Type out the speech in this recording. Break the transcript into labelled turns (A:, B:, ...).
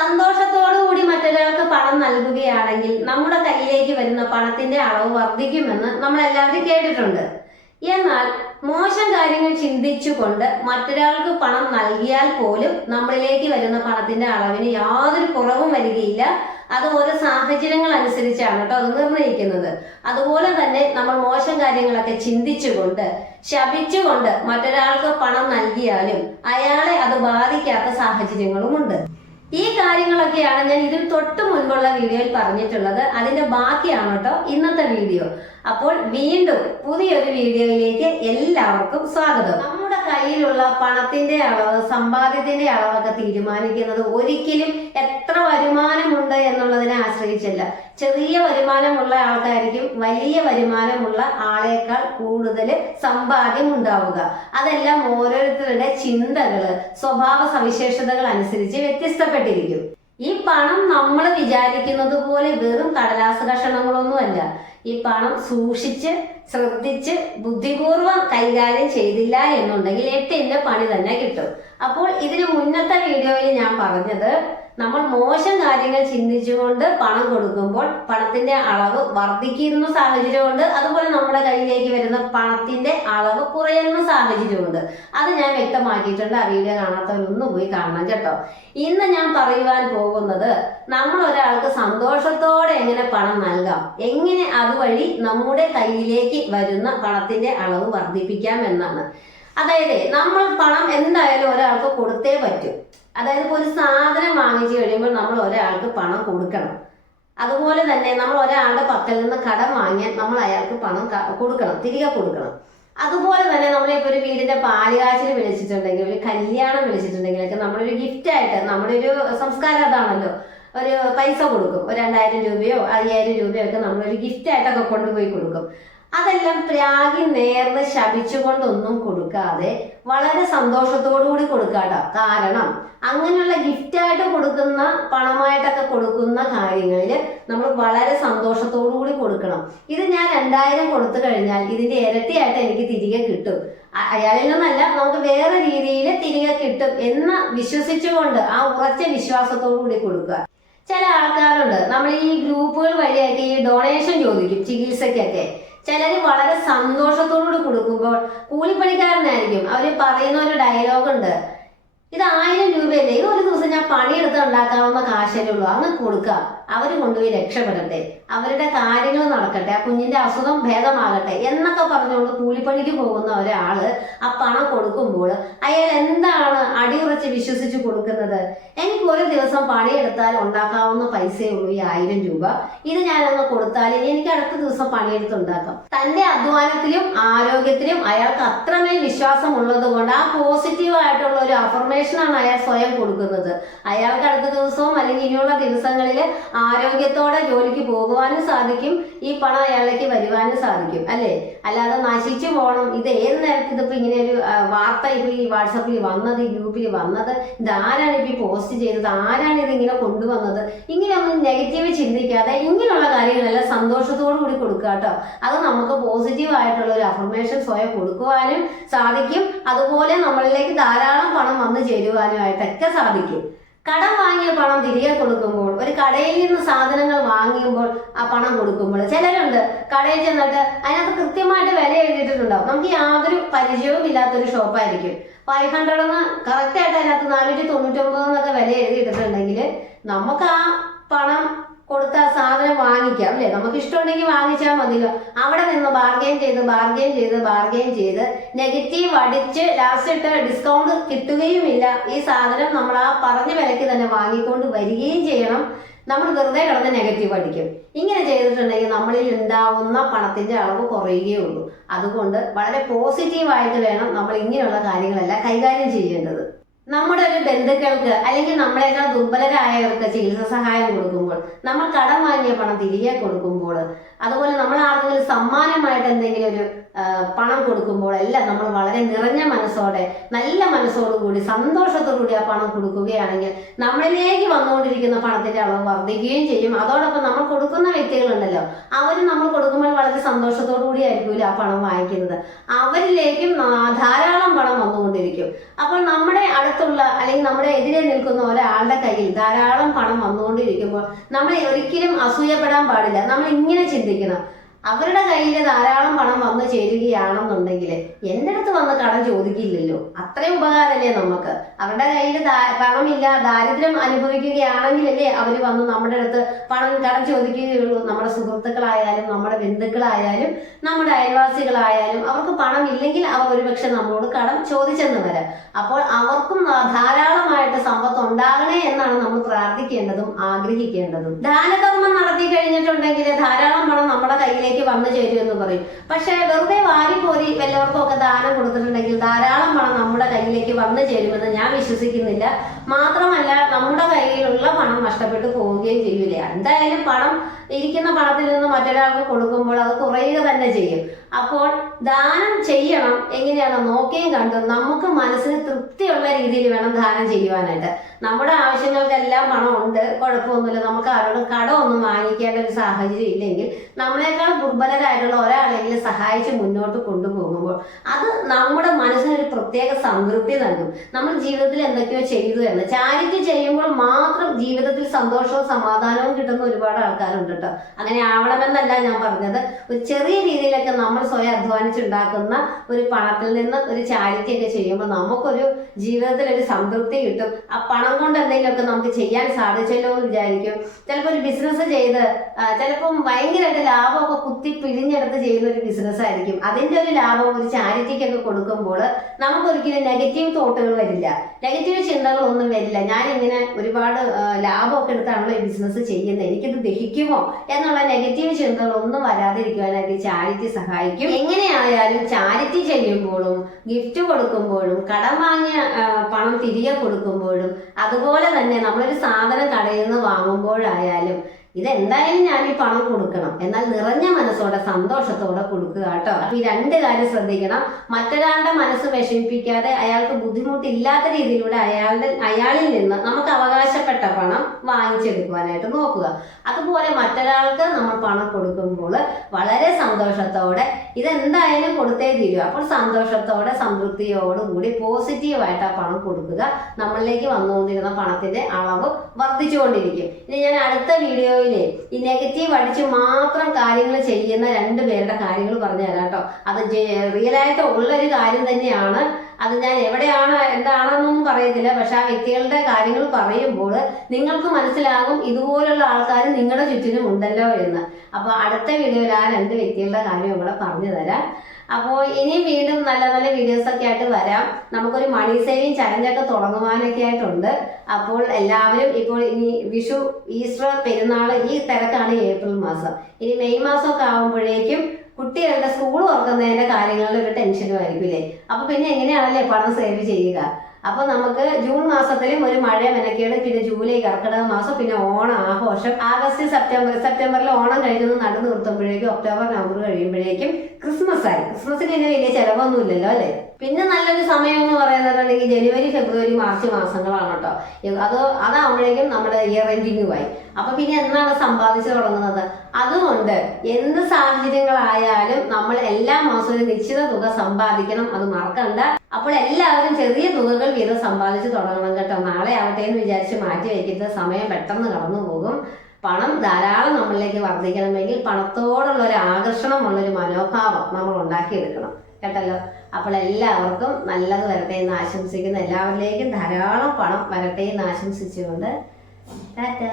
A: സന്തോഷത്തോടുകൂടി മറ്റൊരാൾക്ക് പണം നൽകുകയാണെങ്കിൽ നമ്മുടെ കയ്യിലേക്ക് വരുന്ന പണത്തിന്റെ അളവ് വർദ്ധിക്കുമെന്ന് നമ്മൾ എല്ലാവരും കേട്ടിട്ടുണ്ട്. എന്നാൽ മോശം കാര്യങ്ങൾ ചിന്തിച്ചുകൊണ്ട് മറ്റൊരാൾക്ക് പണം നൽകിയാൽ പോലും നമ്മളിലേക്ക് വരുന്ന പണത്തിന്റെ അളവിന് യാതൊരു കുറവും വരികയില്ല. അത് ഓരോ സാഹചര്യങ്ങൾ അനുസരിച്ചാണ് കേട്ടോ അത് നിർണയിക്കുന്നത്. അതുപോലെ തന്നെ നമ്മൾ മോശം കാര്യങ്ങളൊക്കെ ചിന്തിച്ചുകൊണ്ട് ശപിച്ചുകൊണ്ട് മറ്റൊരാൾക്ക് പണം നൽകിയാലും അയാളെ അത് ബാധിക്കാത്ത സാഹചര്യങ്ങളുമുണ്ട്. ഈ കാര്യങ്ങളൊക്കെയാണ് ഞാൻ ഇതിൽ തൊട്ട് മുൻപുള്ള വീഡിയോയിൽ പറഞ്ഞിട്ടുള്ളത്. അതിന്റെ ബാക്കിയാണ് കേട്ടോ ഇന്നത്തെ വീഡിയോ. അപ്പോൾ വീണ്ടും പുതിയൊരു വീഡിയോയിലേക്ക് എല്ലാവർക്കും സ്വാഗതം. കയ്യിലുള്ള പണത്തിന്റെ അളവ് സമ്പാദ്യത്തിന്റെ അളവൊക്കെ തീരുമാനിക്കുന്നത് ഒരിക്കലും എത്ര വരുമാനമുണ്ട് എന്നുള്ളതിനെ ആശ്രയിച്ചല്ല. ചെറിയ വരുമാനമുള്ള ആൾക്കാർക്കും വലിയ വരുമാനമുള്ള ആളേക്കാൾ കൂടുതൽ സമ്പാദ്യം ഉണ്ടാവുക. അതെല്ലാം ഓരോരുത്തരുടെ ചിന്തകൾ സ്വഭാവ സവിശേഷതകൾ അനുസരിച്ച് വ്യത്യസ്തപ്പെട്ടിരിക്കും. ഈ പണം നമ്മൾ വിചാരിക്കുന്നത് പോലെ വെറും കടലാസ് കഷണങ്ങളൊന്നുമല്ല. ഈ പണം സൂക്ഷിച്ച് ശ്രദ്ധിച്ച് ബുദ്ധിപൂർവം കൈകാര്യം ചെയ്തില്ല എന്നുണ്ടെങ്കിൽ എട്ടിന്റെ പണി തന്നെ കിട്ടും. അപ്പോൾ ഇതിന് മുന്നത്തെ വീഡിയോയിൽ ഞാൻ പറഞ്ഞത് നമ്മൾ മോശം കാര്യങ്ങൾ ചിന്തിച്ചുകൊണ്ട് പണം കൊടുക്കുമ്പോൾ പണത്തിന്റെ അളവ് വർദ്ധിക്കുന്ന സാഹചര്യമുണ്ട്. അതുപോലെ നമ്മുടെ കയ്യിലേക്ക് വരുന്ന പണത്തിന്റെ അളവ് കുറയുന്ന സാഹചര്യമുണ്ട്. അത് ഞാൻ വ്യക്തമാക്കിയിട്ടുണ്ട്. ആ വീഡിയോ കാണാത്തവരൊന്ന് പോയി കാണണം കേട്ടോ. ഇന്ന് ഞാൻ പറയുവാൻ പോകുന്നത് നമ്മൾ ഒരാൾക്ക് സന്തോഷത്തോടെ എങ്ങനെ പണം നൽകാം? എങ്ങനെ അതുവഴി നമ്മുടെ കയ്യിലേക്ക് വരുന്ന പണത്തിന്റെ അളവ് വർദ്ധിപ്പിക്കാം എന്നാണ്. അതായത് നമ്മൾ പണം എന്തായാലും ഒരാൾക്ക് കൊടുത്തേ പറ്റും. അതായത് ഇപ്പോൾ ഒരു സാധനം വാങ്ങിച്ചു കഴിയുമ്പോൾ നമ്മൾ ഒരാൾക്ക് പണം കൊടുക്കണം. അതുപോലെ തന്നെ നമ്മൾ ഒരാളുടെ പക്കൽ നിന്ന് കടം വാങ്ങിയാൽ നമ്മൾ അയാൾക്ക് പണം കൊടുക്കണം തിരികെ കൊടുക്കണം. അതുപോലെ തന്നെ നമ്മളിപ്പോൾ ഒരു വീടിന്റെ പാലുകാച്ചിൽ വിളിച്ചിട്ടുണ്ടെങ്കിൽ ഒരു കല്യാണം വിളിച്ചിട്ടുണ്ടെങ്കിലൊക്കെ നമ്മളൊരു ഗിഫ്റ്റ് ആയിട്ട് നമ്മുടെ ഒരു സംസ്കാരം അതാണല്ലോ. ഒരു പൈസ കൊടുക്കും. ഒരു രണ്ടായിരം രൂപയോ അയ്യായിരം രൂപയോ ഒക്കെ നമ്മളൊരു ഗിഫ്റ്റ് ആയിട്ടൊക്കെ കൊണ്ടുപോയി കൊടുക്കും. അതെല്ലാം പ്രാഗി നേർന്ന് ശപിച്ചുകൊണ്ടൊന്നും കൊടുക്കാതെ വളരെ കൂടി കൊടുക്കാട്ടോ. കാരണം അങ്ങനെയുള്ള ഗിഫ്റ്റായിട്ട് കൊടുക്കുന്ന പണമായിട്ടൊക്കെ കൊടുക്കുന്ന കാര്യങ്ങളിൽ നമ്മൾ വളരെ കൂടി കൊടുക്കണം. ഇത് ഞാൻ രണ്ടായിരം കൊടുത്തു കഴിഞ്ഞാൽ ഇതിന്റെ ഇരട്ടിയായിട്ട് എനിക്ക് തിരികെ കിട്ടും. അയാളിൽ നിന്നല്ല നമുക്ക് വേറെ രീതിയിൽ തിരികെ കിട്ടും എന്ന് വിശ്വസിച്ചുകൊണ്ട് ആ ഉറച്ച വിശ്വാസത്തോടു കൂടി കൊടുക്കുക. ചില ആൾക്കാരുണ്ട് നമ്മൾ ഈ ഗ്രൂപ്പുകൾ വഴിയായിട്ട് ഈ ഡൊണേഷൻ ചോദിക്കും ചികിത്സയ്ക്കൊക്കെ. ചിലർ വളരെ സന്തോഷത്തോടുകൂടി കൊടുക്കുമ്പോൾ കൂലിപ്പണിക്കാരനായിരിക്കും. അവർ പറയുന്ന ഒരു ഡയലോഗ് ഉണ്ട് ഇത് ആയിരം രൂപയല്ലേ? ഇത് ഒരു ദിവസം ഞാൻ പണിയെടുത്ത് ഉണ്ടാക്കാവുന്ന കാശല്ലേ ഉള്ളൂ. അങ്ങ് കൊടുക്കുക. അവർ കൊണ്ടുപോയി രക്ഷപ്പെടട്ടെ. അവരുടെ കാര്യങ്ങൾ നടക്കട്ടെ. ആ കുഞ്ഞിന്റെ അസുഖം ഭേദമാകട്ടെ എന്നൊക്കെ പറഞ്ഞുകൊണ്ട് കൂലിപ്പണിക്ക് പോകുന്ന ഒരാൾ ആ പണം കൊടുക്കുമ്പോൾ അയാൾ എന്താണ് അടിയുറച്ച് വിശ്വസിച്ച് കൊടുക്കുന്നത്? എനിക്ക് ഒരു ദിവസം പണിയെടുത്താൽ ഉണ്ടാക്കാവുന്ന പൈസയേ ഉള്ളൂ ഈ ആയിരം രൂപ. ഇത് ഞാൻ അങ്ങ് കൊടുത്താൽ എനിക്ക് അടുത്ത ദിവസം പണിയെടുത്ത് ഉണ്ടാക്കാം. തന്റെ അധ്വാനത്തിലും ആരോഗ്യത്തിലും അയാൾക്ക് അത്രമേൽ വിശ്വാസം ഉള്ളത് കൊണ്ട് ആ പോസിറ്റീവ് ആയിട്ടുള്ള ഒരു അഫർമേഷനാണ് അയാൾ സ്വയം കൊടുക്കുന്നത്. അയാൾക്ക് അടുത്ത ദിവസവും അല്ലെങ്കിൽ ഇനിയുള്ള ദിവസങ്ങളിൽ ആരോഗ്യത്തോടെ ജോലിക്ക് പോകുവാനും സാധിക്കും. ഈ പണം അയാളിലേക്ക് വരുവാനും സാധിക്കും അല്ലേ? അല്ലാതെ നശിച്ചു പോകണം ഇത് ഏത് നേരത്തെ ഇതിപ്പോ ഇങ്ങനെ ഒരു വാർത്ത ഇപ്പൊ ഈ വാട്സപ്പിൽ വന്നത് ഈ ഗ്രൂപ്പിൽ വന്നത്? ഇത് ആരാണ് ഇപ്പൊ പോസ്റ്റ് ചെയ്തത്? ആരാണ് ഇത് ഇങ്ങനെ കൊണ്ടുവന്നത്? ഇങ്ങനെയൊന്നും നെഗറ്റീവ് ചിന്തിക്കാതെ ഇങ്ങനെയുള്ള കാര്യങ്ങളെല്ലാം സന്തോഷത്തോടു കൂടി കൊടുക്കുക കേട്ടോ. അത് നമുക്ക് പോസിറ്റീവ് ആയിട്ടുള്ള ഒരു അഫർമേഷൻ സ്വയം കൊടുക്കുവാനും സാധിക്കും. അതുപോലെ നമ്മളിലേക്ക് ധാരാളം പണം വന്നു ചേരുവാനുമായിട്ടൊക്കെ സാധിക്കും. കടം വാങ്ങിയ പണം തിരികെ കൊടുക്കുമ്പോൾ ഒരു കടയിൽ നിന്ന് സാധനങ്ങൾ വാങ്ങിയുമ്പോൾ ആ പണം കൊടുക്കുമ്പോൾ ചിലരുണ്ട് കടയിൽ ചെന്നിട്ട് അതിനകത്ത് കൃത്യമായിട്ട് വില എഴുതിയിട്ടുണ്ടാവും. നമുക്ക് യാതൊരു പരിചയവും ഇല്ലാത്തൊരു ഷോപ്പായിരിക്കും. ഫൈവ് ഹൺഡ്രഡ് എന്ന് കറക്റ്റ് ആയിട്ട് അതിനകത്ത് നാനൂറ്റി തൊണ്ണൂറ്റി ഒമ്പത് എന്നൊക്കെ വില എഴുതിയിട്ടിട്ടുണ്ടെങ്കിൽ നമുക്ക് ആ പണം കൊടുത്ത സാധനം വാങ്ങിക്കാം അല്ലേ? നമുക്ക് ഇഷ്ടമുണ്ടെങ്കിൽ വാങ്ങിച്ചാൽ മതിയല്ലോ. അവിടെ നിന്ന് ബാർഗെയിൻ ചെയ്ത് ബാർഗെയിൻ ചെയ്ത് ബാർഗെയിൻ ചെയ്ത് നെഗറ്റീവ് അടിച്ച് ലാസ്റ്റ് ഇട്ട് ഡിസ്കൗണ്ട് കിട്ടുകയുമില്ല. ഈ സാധനം നമ്മൾ ആ പറഞ്ഞ വിലയ്ക്ക് തന്നെ വാങ്ങിക്കൊണ്ട് വരികയും ചെയ്യണം. നമ്മൾ വെറുതെ കിടന്ന് നെഗറ്റീവ് അടിക്കും. ഇങ്ങനെ ചെയ്തിട്ടുണ്ടെങ്കിൽ നമ്മളിൽ ഉണ്ടാവുന്ന പണത്തിന്റെ അളവ് കുറയുകയേ ഉള്ളൂ. അതുകൊണ്ട് വളരെ പോസിറ്റീവായിട്ട് വേണം നമ്മൾ ഇങ്ങനെയുള്ള കാര്യങ്ങളെല്ലാം കൈകാര്യം ചെയ്യേണ്ടത്. നമ്മുടെ ഒരു ബന്ധുക്കൾക്ക് അല്ലെങ്കിൽ നമ്മളെല്ലാം ദുർബലരായവർക്ക് ചികിത്സാ സഹായം കൊടുക്കുമ്പോൾ നമ്മൾ കടം വാങ്ങിയ പണം തിരികെ കൊടുക്കുമ്പോൾ അതുപോലെ നമ്മൾ ആർക്കെങ്കിലും സമ്മാനമായിട്ട് എന്തെങ്കിലും ഒരു പണം കൊടുക്കുമ്പോൾ എല്ലാം നമ്മൾ വളരെ നിറഞ്ഞ മനസ്സോടെ നല്ല മനസ്സോടുകൂടി സന്തോഷത്തോടുകൂടി ആ പണം കൊടുക്കുകയാണെങ്കിൽ നമ്മളിലേക്ക് വന്നുകൊണ്ടിരിക്കുന്ന പണത്തിന്റെ അളവ് വർദ്ധിക്കുകയും ചെയ്യും. അതോടൊപ്പം നമ്മൾ കൊടുക്കുന്ന വ്യക്തികളുണ്ടല്ലോ അവർ നമ്മൾ കൊടുക്കുമ്പോൾ വളരെ സന്തോഷത്തോടു കൂടി ആയിരിക്കില്ല ആ പണം വാങ്ങിക്കുന്നത്. അവരിലേക്കും ധാരാളം പണം വന്നുകൊണ്ടിരിക്കും. അപ്പോൾ നമ്മുടെ അടുത്തുള്ള അല്ലെങ്കിൽ നമ്മുടെ എതിരെ നിൽക്കുന്ന ഒരാളുടെ കയ്യിൽ ധാരാളം പണം വന്നുകൊണ്ടിരിക്കുമ്പോൾ നമ്മൾ ഒരിക്കലും അസൂയപ്പെടാൻ പാടില്ല. നമ്മൾ ഇങ്ങനെ ചിന്തിക്കണം. അവരുടെ കയ്യിൽ ധാരാളം പണം വന്നു ചേരുകയാണെന്നുണ്ടെങ്കിൽ എന്റെ അടുത്ത് വന്ന് കടം ചോദിക്കില്ലല്ലോ. അത്രയും ഉപകാരമല്ലേ നമുക്ക്? അവരുടെ കയ്യിൽ പണമില്ല ദാരിദ്ര്യം അനുഭവിക്കുകയാണെങ്കിലല്ലേ അവർ വന്ന് നമ്മുടെ അടുത്ത് പണം കടം ചോദിക്കുകയുള്ളൂ. നമ്മുടെ സുഹൃത്തുക്കളായാലും നമ്മുടെ ബന്ധുക്കളായാലും നമ്മുടെ അയൽവാസികളായാലും അവർക്ക് പണം ഇല്ലെങ്കിൽ അവർ ഒരുപക്ഷെ നമ്മളോട് കടം ചോദിച്ചെന്ന് വരാം. അപ്പോൾ അവർക്കും ധാരാളമായിട്ട് സമ്പത്ത് ഉണ്ടാകണേ എന്നാണ് നമ്മൾ പ്രാർത്ഥിക്കേണ്ടതും ആഗ്രഹിക്കേണ്ടതും. ദാനധർമ്മം നടത്തി കഴിഞ്ഞിട്ടുണ്ടെങ്കിൽ ധാരാളം പണം നമ്മുടെ കയ്യിലേക്ക് വന്നു ചേരുമെന്ന് പറയും. പക്ഷേ വെറുതെ വാരിപ്പോരി വല്ലവർക്കും ഒക്കെ ദാനം കൊടുത്തിട്ടുണ്ടെങ്കിൽ ധാരാളം നമ്മുടെ കയ്യിലേക്ക് വന്നു ചേരുമെന്ന് ഞാൻ വിശ്വസിക്കുന്നില്ല. മാത്രമല്ല നമ്മുടെ കയ്യിലുള്ള പണം നഷ്ടപ്പെട്ടു പോവുകയും ചെയ്യില്ല എന്തായാലും പണം ഇരിക്കുന്ന പണത്തിൽ നിന്ന് മറ്റൊരാൾക്ക് കൊടുക്കുമ്പോൾ അത് കുറയുക തന്നെ ചെയ്യും. അപ്പോൾ ദാനം ചെയ്യണം എങ്ങനെയാണ് നോക്കിയും കണ്ടും നമുക്ക് മനസ്സിന് തൃപ്തിയുള്ള രീതിയിൽ വേണം ദാനം ചെയ്യുവാനായിട്ട്. നമ്മുടെ ആവശ്യങ്ങൾക്കെല്ലാം പണം ഉണ്ട് കുഴപ്പമൊന്നുമില്ല. നമുക്ക് ആരോടും കടമൊന്നും വാങ്ങിക്കേണ്ട ഒരു സാഹചര്യം ഇല്ലെങ്കിൽ നമ്മളെക്കാൾ ദുർബലരായിട്ടുള്ള ഒരാളെങ്കിലും സഹായിച്ച് മുന്നോട്ട് കൊണ്ടുപോകുമ്പോൾ അത് നമ്മുടെ മനസ്സിനൊരു പ്രത്യേക സംതൃപ്തി നൽകും. നമ്മൾ ജീവിതത്തിൽ എന്തൊക്കെയോ ചെയ്തു എന്ന്. ചാരിറ്റി ചെയ്യുമ്പോൾ മാത്രം ജീവിതത്തിൽ സന്തോഷവും സമാധാനവും കിട്ടുന്ന ഒരുപാട് ആൾക്കാരുണ്ട്. കേട്ടോ അങ്ങനെ ആവണമെന്നല്ല ഞാൻ പറഞ്ഞത്. ഒരു ചെറിയ രീതിയിലൊക്കെ നമ്മൾ സ്വയം അധ്വാനിച്ചുണ്ടാക്കുന്ന ഒരു പണത്തിൽ നിന്ന് ഒരു ചാരിറ്റി ഒക്കെ ചെയ്യുമ്പോൾ നമുക്കൊരു ജീവിതത്തിൽ ഒരു സംതൃപ്തി കിട്ടും. ആ പണം കൊണ്ട് എന്തെങ്കിലുമൊക്കെ നമുക്ക് ചെയ്യാൻ സാധിച്ചല്ലോ എന്ന് വിചാരിക്കും. ചിലപ്പോൾ ഒരു ബിസിനസ് ചെയ്ത് ചിലപ്പം ഭയങ്കരമായിട്ട് ലാഭമൊക്കെ കുത്തി പിഴിഞ്ഞെടുത്ത് ചെയ്യുന്ന ഒരു ബിസിനസ് ആയിരിക്കും. അതിന്റെ ഒരു ലാഭം ഒരു ചാരിറ്റിക്കൊക്കെ കൊടുക്കുമ്പോൾ നമുക്കൊരിക്കലും നെഗറ്റീവ് തോട്ടുകൾ വരില്ല. നെഗറ്റീവ് ചിന്തകളൊന്നും വരില്ല. ഞാനിങ്ങനെ ഒരുപാട് ലാഭമൊക്കെ എടുത്താണല്ലോ ഈ ബിസിനസ് ചെയ്യുന്നത്. എനിക്കിത് ദഹിക്കുമോ? എന്നുള്ള നെഗറ്റീവ് ചിന്തകളൊന്നും വരാതിരിക്കുവാനായിട്ട് ചാരിറ്റി സഹായിക്കും. എങ്ങനെയായാലും ചാരിറ്റി ചെയ്യുമ്പോഴും ഗിഫ്റ്റ് കൊടുക്കുമ്പോഴും കടം വാങ്ങിയ പണം തിരികെ കൊടുക്കുമ്പോഴും അതുപോലെ തന്നെ നമ്മളൊരു സാധനം കടയിൽ നിന്ന് വാങ്ങുമ്പോഴായാലും ഇതെന്തായാലും ഞാൻ ഈ പണം കൊടുക്കണം. എന്നാൽ നിറഞ്ഞ മനസ്സോടെ സന്തോഷത്തോടെ കൊടുക്കുക കേട്ടോ. ഈ രണ്ട് കാര്യം ശ്രദ്ധിക്കണം. മറ്റൊരാളുടെ മനസ്സ് വിഷമിപ്പിക്കാതെ അയാൾക്ക് ബുദ്ധിമുട്ടില്ലാത്ത രീതിയിലൂടെ അയാളുടെ അയാളിൽ നിന്ന് നമുക്ക് അവകാശപ്പെട്ട പണം വാങ്ങിച്ചെടുക്കുവാനായിട്ട് നോക്കുക. അതുപോലെ മറ്റൊരാൾക്ക് നമ്മൾ പണം കൊടുക്കുമ്പോൾ വളരെ സന്തോഷത്തോടെ ഇതെന്തായാലും കൊടുത്തേ തീരുക അപ്പോൾ സന്തോഷത്തോടെ സംതൃപ്തിയോടുകൂടി പോസിറ്റീവായിട്ട് ആ പണം കൊടുക്കുക. നമ്മളിലേക്ക് വന്നുകൊണ്ടിരുന്ന പണത്തിന്റെ അളവ് വർദ്ധിച്ചുകൊണ്ടിരിക്കും. ഇനി ഞാൻ അടുത്ത വീഡിയോയിൽ ഈ നെഗറ്റീവ് അടിച്ച് മാത്രം കാര്യങ്ങൾ ചെയ്യുന്ന രണ്ട് പേരുടെ കാര്യങ്ങൾ പറഞ്ഞു തരാം കേട്ടോ. അത് റിയൽ ആയിട്ട് ഉള്ളൊരു കാര്യം തന്നെയാണ്. അത് ഞാൻ എവിടെയാണ് എന്താണെന്നൊന്നും പറയത്തില്ല. പക്ഷെ ആ വ്യക്തികളുടെ കാര്യങ്ങൾ പറയുമ്പോൾ നിങ്ങൾക്ക് മനസ്സിലാകും ഇതുപോലുള്ള ആൾക്കാർ നിങ്ങളുടെ ചുറ്റിനും ഉണ്ടല്ലോ എന്ന്. അപ്പോൾ അടുത്ത വീഡിയോയിൽ ആ രണ്ട് വ്യക്തികളുടെ കാര്യം ഇവിടെ പറഞ്ഞു തരാം. അപ്പോൾ ഇനിയും വീണ്ടും നല്ല നല്ല വീഡിയോസ് ഒക്കെ ആയിട്ട് വരാം. നമുക്കൊരു മണി സേവിങ് ചലഞ്ചൊക്കെ തുടങ്ങുവാനൊക്കെ ആയിട്ടുണ്ട്. അപ്പോൾ എല്ലാവരും ഇപ്പോൾ ഇനി വിഷു ഈസ്റ്റർ പെരുന്നാൾ ഈ തിരക്കാണ് ഏപ്രിൽ മാസം. ഇനി മെയ് മാസമൊക്കെ ആകുമ്പോഴേക്കും കുട്ടികളുടെ സ്കൂൾ തുറക്കുന്നതിന്റെ കാര്യങ്ങളിൽ ഒരു ടെൻഷനും ആയിരിക്കും അല്ലേ അപ്പൊ പിന്നെ എങ്ങനെയാണല്ലേ പണം സേവ് ചെയ്യുക? അപ്പൊ നമുക്ക് ജൂൺ മാസത്തിലും ഒരു മഴ മെനക്കേട് പിന്നെ ജൂലൈ കർക്കിടക മാസം പിന്നെ ഓണം ആഘോഷം. August September. സെപ്റ്റംബറിൽ ഓണം കഴിഞ്ഞൊന്ന് നടന്നു നിർത്തുമ്പോഴേക്കും ഒക്ടോബർ നവംബർ കഴിയുമ്പോഴേക്കും ക്രിസ്മസ് ആയി ക്രിസ്മസിന് ഇനി വലിയ ചെലവൊന്നുമില്ലല്ലോ അല്ലേ? പിന്നെ നല്ലൊരു സമയം എന്ന് പറയുന്നുണ്ടെങ്കിൽ ജനുവരി ഫെബ്രുവരി മാർച്ച് മാസങ്ങളാണ് കേട്ടോ. അത് അതാവുമ്പോഴേക്കും നമ്മുടെ ഇയർ എൻഡിങ്ങുമായി അപ്പൊ പിന്നെ എന്നാണ് സമ്പാദിച്ചു തുടങ്ങുന്നത്? അതുകൊണ്ട് എന്ത് സാഹചര്യങ്ങളായാലും നമ്മൾ എല്ലാ മാസവും ഒരു നിശ്ചിത തുക സമ്പാദിക്കണം അത് മറക്കണ്ട. അപ്പോൾ എല്ലാവരും ചെറിയ തുകകൾ വീതം സമ്പാദിച്ചു തുടങ്ങണം കേട്ടോ. നാളെ ആവട്ടെ എന്ന് വിചാരിച്ച് മാറ്റി വയ്ക്കുന്നത് സമയം പെട്ടെന്ന് കടന്നു പോകും പണം ധാരാളം നമ്മളിലേക്ക് വർദ്ധിക്കണമെങ്കിൽ പണത്തോടുള്ള ഒരു ആകർഷണമുള്ള ഒരു മനോഭാവം നമ്മൾ ഉണ്ടാക്കിയെടുക്കണം കേട്ടല്ലോ. അപ്പോൾ എല്ലാവർക്കും നല്ലത് വരട്ടെ എന്ന് ആശംസിക്കുന്ന. എല്ലാവരിലേക്കും ധാരാളം പണം വരട്ടെ എന്ന് ആശംസിച്ചുകൊണ്ട് ടാറ്റാ.